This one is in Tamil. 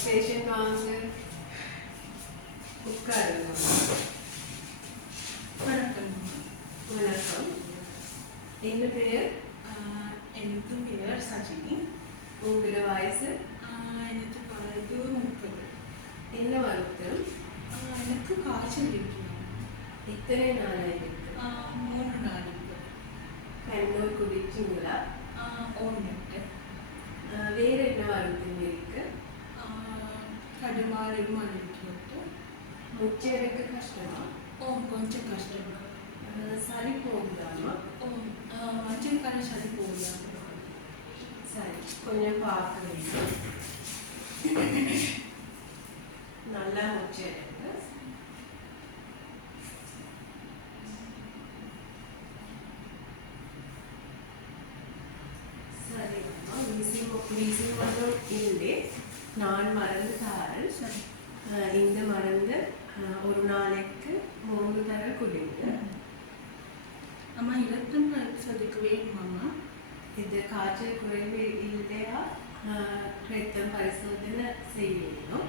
பேஷண்ட் வாங்க உட்காருங்க. வணக்கம். வணக்கம். என்ன பேர்? எனக்கு பேர் சஜினி. உங்களோட வயசு? எனக்கு வயது 30. என்ன வருத்தம்? எனக்கு காய்ச்சல் இருக்கு. எத்தனை நாளாக இருக்கு? 3 நாளைக்கு. கண்ணூர் குடிச்சிங்களா? ஒன்று. வேற என்ன வருத்தம் இருக்கு? கடுமாறு இருக்கிறது. முச்சை எடுக்க கஷ்டமா? கொஞ்சம் கஷ்டம். சளி போகுதாமா? மஞ்சள் கால சளி போகுதா? சரி, கொஞ்சம் பார்க்க வேண்டும். நல்லா முச்சை எடுங்க. சரி அம்மா, வீசிங் மட்டும் இல்லை, நான் மருந்து தாரேன். சரி. இந்த மருந்து ஒரு நாளைக்கு 3 தடவை குடிங்க. அம்மா இரத்தம் பரிசோதிக்க வேணுமாம்மா? இது காய்ச்சல் குறைவு இல்லையா ரத்தம் பரிசோதனை செய்யணும்.